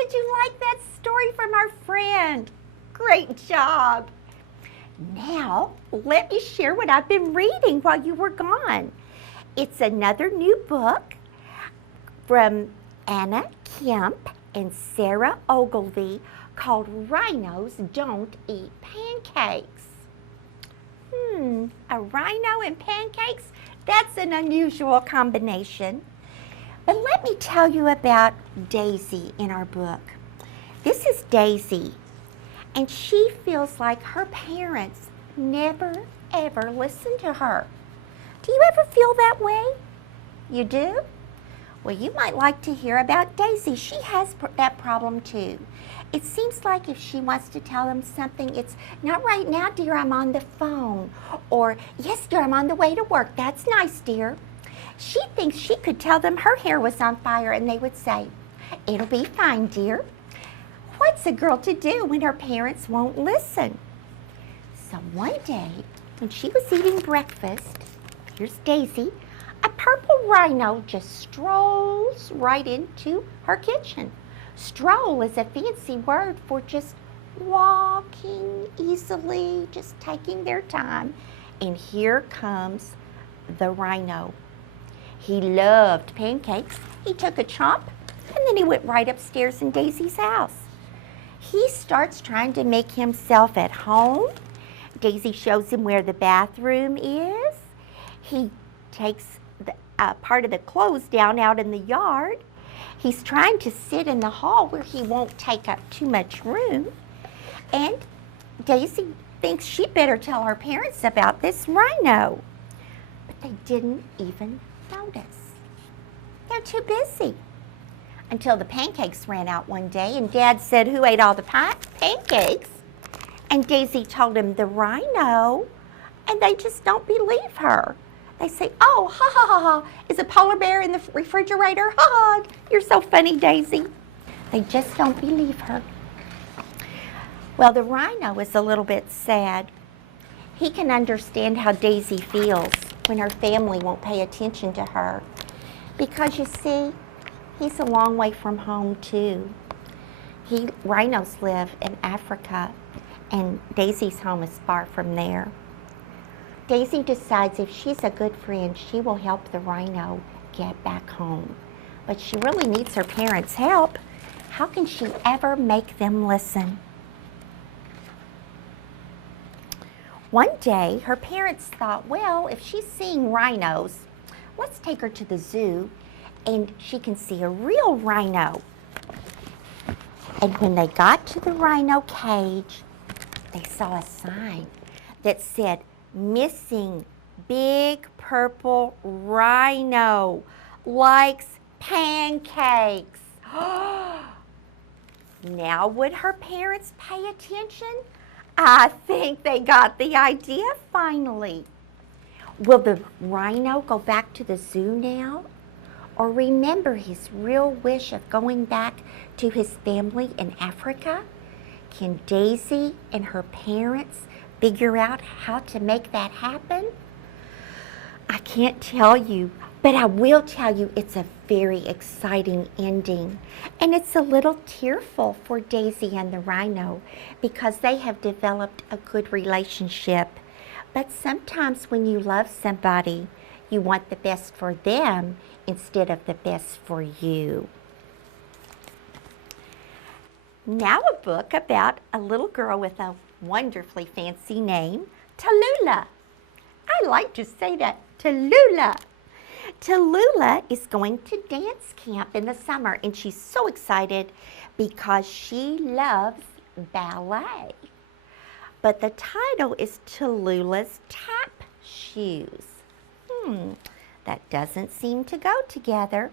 did you like that story from our friend? Great job. Now, let me share what I've been reading while you were gone. It's another new book from Anna Kemp and Sarah Ogilvy called Rhinos Don't Eat Pancakes. A rhino and pancakes? That's an unusual combination. But let me tell you about Daisy in our book. This is Daisy, and she feels like her parents never, ever listen to her. Do you ever feel that way? You do? Well, you might like to hear about Daisy. She has that problem too. It seems like if she wants to tell them something, it's not right now, dear, I'm on the phone. Or, yes, dear, I'm on the way to work. That's nice, dear. She thinks she could tell them her hair was on fire and they would say, it'll be fine, dear. What's a girl to do when her parents won't listen? So one day, when she was eating breakfast, here's Daisy, a purple rhino just strolls right into her kitchen. Stroll is a fancy word for just walking easily, just taking their time. And here comes the rhino. He loved pancakes. He took a chomp, and then he went right upstairs in Daisy's house. He starts trying to make himself at home. Daisy shows him where the bathroom is. He takes part of the clothes down out in the yard. He's trying to sit in the hall where he won't take up too much room. And Daisy thinks she better tell her parents about this rhino. But they didn't even notice. They're too busy. Until the pancakes ran out one day and Dad said, who ate all the pancakes? And Daisy told him, the rhino. And they just don't believe her. They say, oh, ha, ha, ha, ha, is a polar bear in the refrigerator? Ha, ha, you're so funny, Daisy. They just don't believe her. Well, the rhino is a little bit sad. He can understand how Daisy feels when her family won't pay attention to her. Because you see, he's a long way from home too. Rhinos live in Africa, and Daisy's home is far from there. Daisy decides if she's a good friend, she will help the rhino get back home. But she really needs her parents' help. How can she ever make them listen? One day, her parents thought, well, if she's seeing rhinos, let's take her to the zoo and she can see a real rhino. And when they got to the rhino cage, they saw a sign that said, missing big purple rhino, likes pancakes. Now would her parents pay attention? I think they got the idea finally. Will the rhino go back to the zoo now? Or remember his real wish of going back to his family in Africa? Can Daisy and her parents figure out how to make that happen? I can't tell you, but I will tell you it's a very exciting ending. And it's a little tearful for Daisy and the rhino because they have developed a good relationship. But sometimes when you love somebody, you want the best for them instead of the best for you. Now a book about a little girl with a wonderfully fancy name, Tallulah. I like to say that, Tallulah. Tallulah is going to dance camp in the summer, and she's so excited because she loves ballet. But the title is Tallulah's Tap Shoes. That doesn't seem to go together.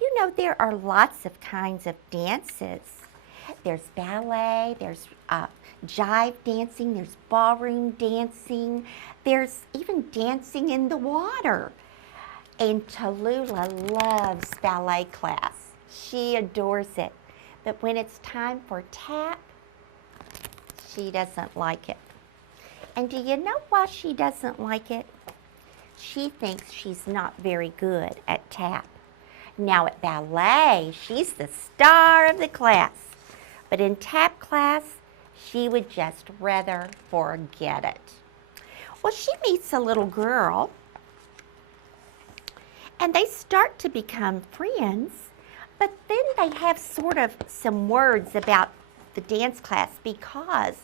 You know, there are lots of kinds of dances. There's ballet, there's jive dancing, there's ballroom dancing, there's even dancing in the water. And Tallulah loves ballet class. She adores it. But when it's time for tap, she doesn't like it. And do you know why she doesn't like it? She thinks she's not very good at tap. Now at ballet, she's the star of the class. But in tap class, she would just rather forget it. Well, she meets a little girl, and they start to become friends, but then they have sort of some words about the dance class because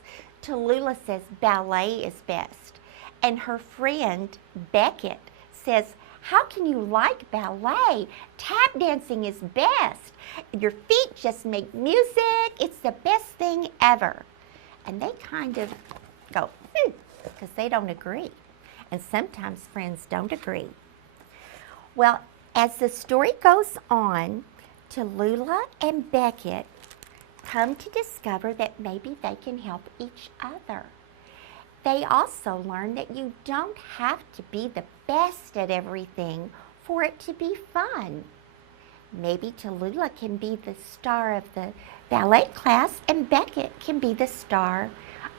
Tallulah says ballet is best, and her friend Beckett says, how can you like ballet? Tap dancing is best. Your feet just make music. It's the best thing ever. And they kind of go, because they don't agree. And sometimes friends don't agree. Well, as the story goes on, Tallulah and Beckett come to discover that maybe they can help each other. They also learn that you don't have to be the best at everything for it to be fun. Maybe Tallulah can be the star of the ballet class and Beckett can be the star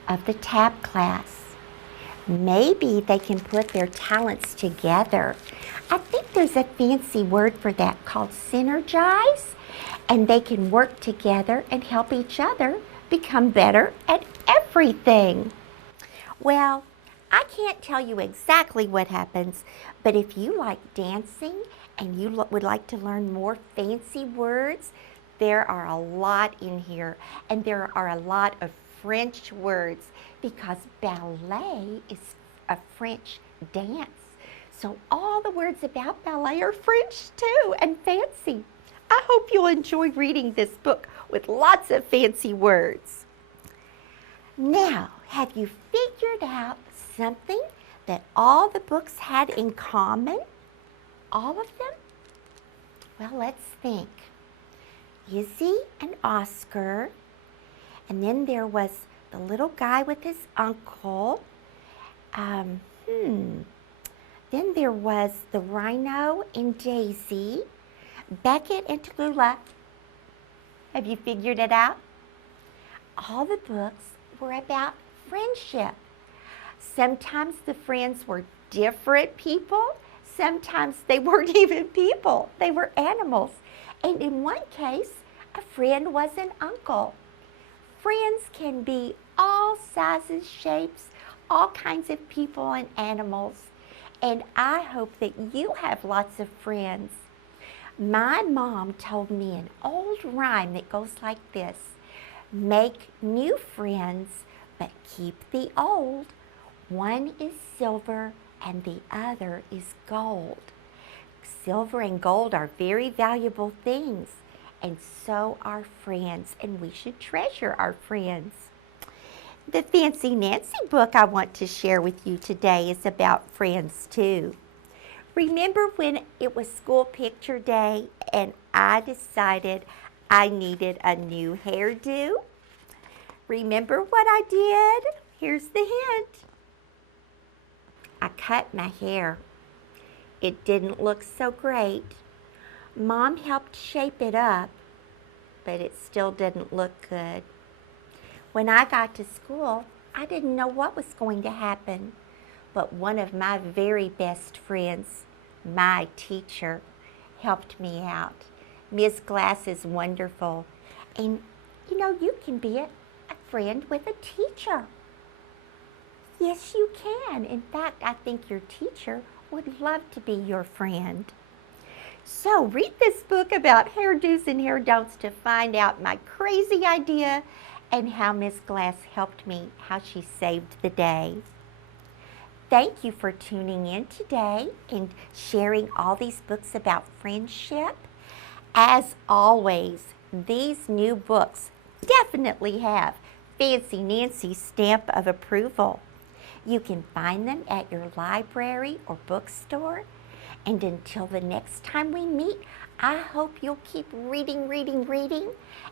of the tap class. Maybe they can put their talents together. I think there's a fancy word for that called synergize, and they can work together and help each other become better at everything. Well, I can't tell you exactly what happens, but if you like dancing and you would like to learn more fancy words, there are a lot in here, and there are a lot of French words because ballet is a French dance. So all the words about ballet are French too, and fancy. I hope you'll enjoy reading this book with lots of fancy words. Now, have you figured out something that all the books had in common? All of them? Well, let's think. Izzy and Oscar, and then there was the little guy with his uncle. Then there was the Rhino and Daisy, Beckett and Tallulah. Have you figured it out? All the books were about friendship. Sometimes the friends were different people. Sometimes they weren't even people. They were animals. And in one case, a friend was an uncle. Friends can be all sizes, shapes, all kinds of people and animals. And I hope that you have lots of friends. My mom told me an old rhyme that goes like this: make new friends, but keep the old. One is silver and the other is gold. Silver and gold are very valuable things, and so are friends, and we should treasure our friends. The Fancy Nancy book I want to share with you today is about friends too. Remember when it was school picture day and I decided I needed a new hairdo? Remember what I did? Here's the hint. I cut my hair. It didn't look so great. Mom helped shape it up, but it still didn't look good. When I got to school, I didn't know what was going to happen, but one of my very best friends, my teacher, helped me out. Miss Glass is wonderful, and you know, you can be a friend with a teacher. Yes, you can. In fact, I think your teacher would love to be your friend. So read this book about hairdos and hair don'ts to find out my crazy idea and how Miss Glass helped me, how she saved the day. Thank you for tuning in today and sharing all these books about friendship. As always, these new books definitely have Fancy Nancy's stamp of approval. You can find them at your library or bookstore. And until the next time we meet, I hope you'll keep reading,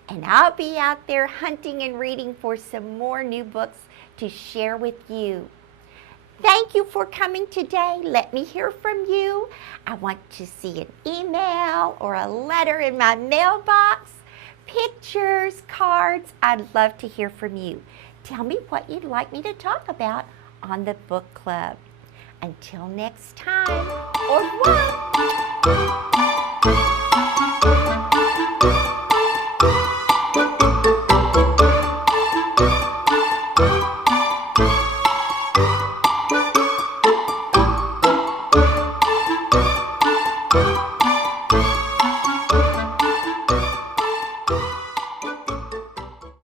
and I'll be out there hunting and reading for some more new books to share with you. Thank you for coming today. Let me hear from you. I want to see an email or a letter in my mailbox, pictures, cards. I'd love to hear from you. Tell me what you'd like me to talk about on the book club. Until next time, au revoir. Bye.